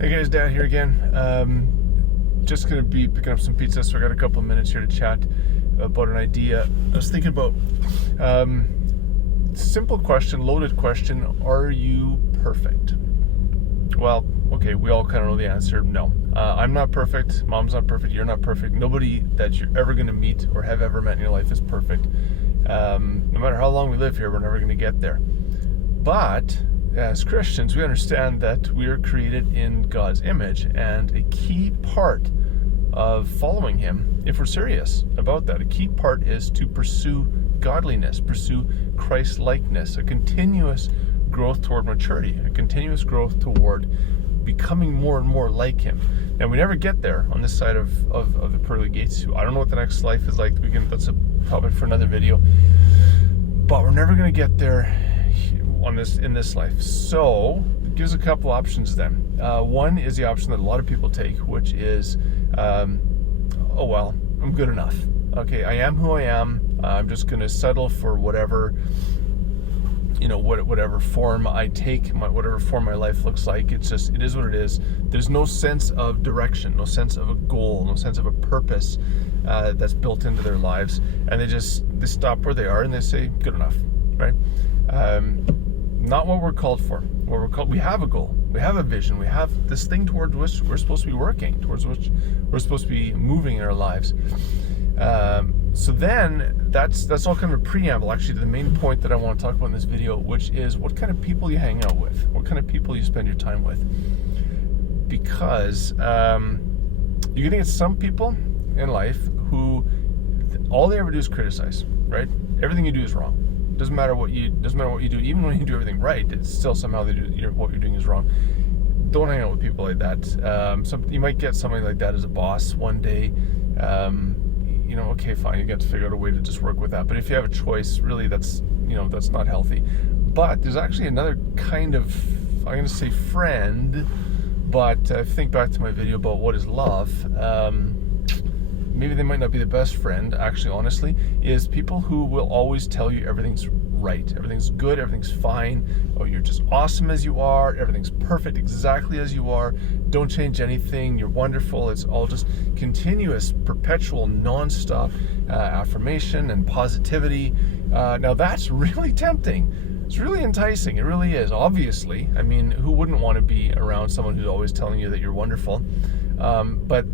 Hey guys, Dan here again. Just going to be picking up some pizza, so I got a couple of minutes here to chat about an idea. I was thinking about simple question, loaded question: are you perfect? Well, okay, we all kind of know the answer. No, I'm not perfect. Mom's not perfect. You're not perfect. Nobody that you're ever going to meet or have ever met in your life is perfect. No matter how long we live here, we're never going to get there. But as Christians, we understand that we are created in God's image, and a key part of following Him, if we're serious about that, a key part is to pursue godliness, pursue Christ-likeness, a continuous growth toward maturity, a continuous growth toward becoming more and more like Him. And we never get there on this side of the pearly gates. I don't know what the next life is like. That's a topic for another video. But we're never going to get there in this life. So it gives a couple options then. One is the option that a lot of people take, which is, oh well, I'm good enough. Okay, I am who I am. I'm just going to settle for whatever, whatever form I take, whatever form my life looks like. It is what it is. There's no sense of direction, no sense of a goal, no sense of a purpose that's built into their lives, and they stop where they are and they say good enough, right? Not what we're called for. We have a goal, we have a vision, we have this thing towards which we're supposed to be working, towards which we're supposed to be moving in our lives. So then that's all kind of a preamble, actually, to the main point that I want to talk about in this video, which is what kind of people you hang out with, what kind of people you spend your time with. Because you're going to get some people in life who all they ever do is criticize, right? Everything you do is wrong. Doesn't matter what you do, even when you do everything right, it's still somehow what you're doing is wrong. Don't hang out with people like that. You might get somebody like that as a boss one day. Okay, fine, you get to figure out a way to just work with that. But if you have a choice, really, that's not healthy. But there's actually another kind of, I'm going to say friend, but think back to my video about what is love. Maybe they might not be the best friend, actually, honestly, is people who will always tell you everything's right, everything's good, everything's fine, oh, you're just awesome as you are, everything's perfect exactly as you are, don't change anything, you're wonderful. It's all just continuous, perpetual, non-stop affirmation and positivity. Now that's really tempting. It's really enticing. It really is, obviously. I mean, who wouldn't want to be around someone who's always telling you that you're wonderful? But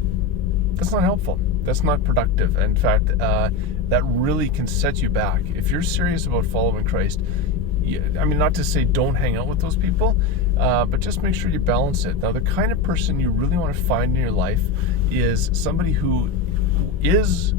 that's not helpful. That's not productive. In fact, that really can set you back. If you're serious about following Christ, not to say don't hang out with those people, but just make sure you balance it. Now, the kind of person you really want to find in your life is somebody who is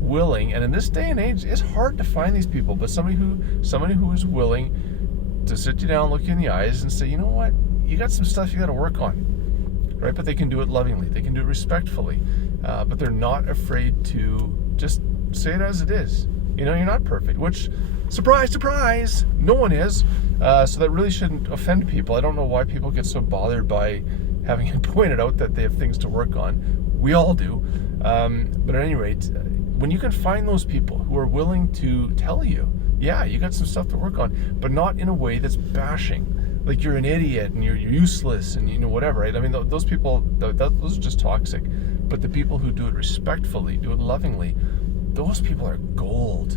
willing, and in this day and age, it's hard to find these people, but somebody who is willing to sit you down, look you in the eyes, and say, you know what, you got some stuff you got to work on, right? But they can do it lovingly, they can do it respectfully. But they're not afraid to just say it as it is. You're not perfect, which, surprise, surprise, no one is. So that really shouldn't offend people. I don't know why people get so bothered by having it pointed out that they have things to work on. We all do. But at any rate, when you can find those people who are willing to tell you, yeah, you got some stuff to work on, but not in a way that's bashing, like you're an idiot and you're useless and whatever, right? I mean, those people, those are just toxic. But the people who do it respectfully, do it lovingly, those people are gold.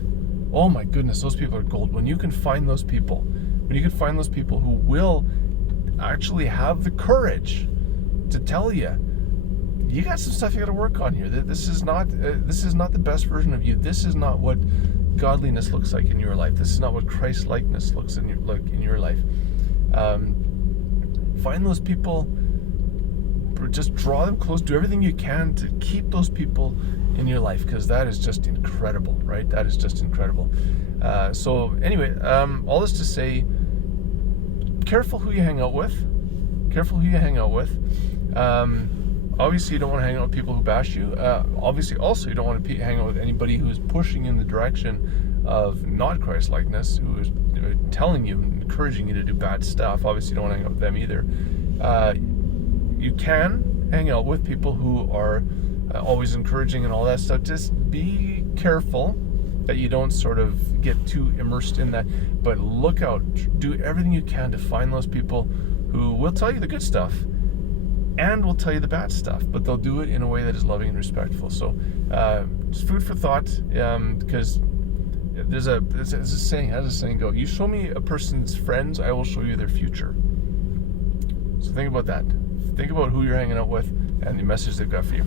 Oh my goodness, those people are gold. When you can find those people, who will actually have the courage to tell you, you got some stuff you got to work on here. This is not the best version of you. This is not what godliness looks like in your life. This is not what Christ-likeness looks in your life. Find those people. Just draw them close. Do everything you can to keep those people in your life, because that is just incredible, right? That is just incredible. So anyway, all this to say, careful who you hang out with. Obviously, you don't want to hang out with people who bash you. Obviously, also, you don't want to hang out with anybody who is pushing in the direction of not Christ-likeness, who is telling you, encouraging you to do bad stuff. Obviously, you don't want to hang out with them either. You can hang out with people who are always encouraging and all that stuff. Just be careful that you don't sort of get too immersed in that. But look out, do everything you can to find those people who will tell you the good stuff and will tell you the bad stuff, but they'll do it in a way that is loving and respectful. So just food for thought, because there's a saying. How does the saying go? You show me a person's friends, I will show you their future. So think about that. Think about who you're hanging out with and the message they've got for you.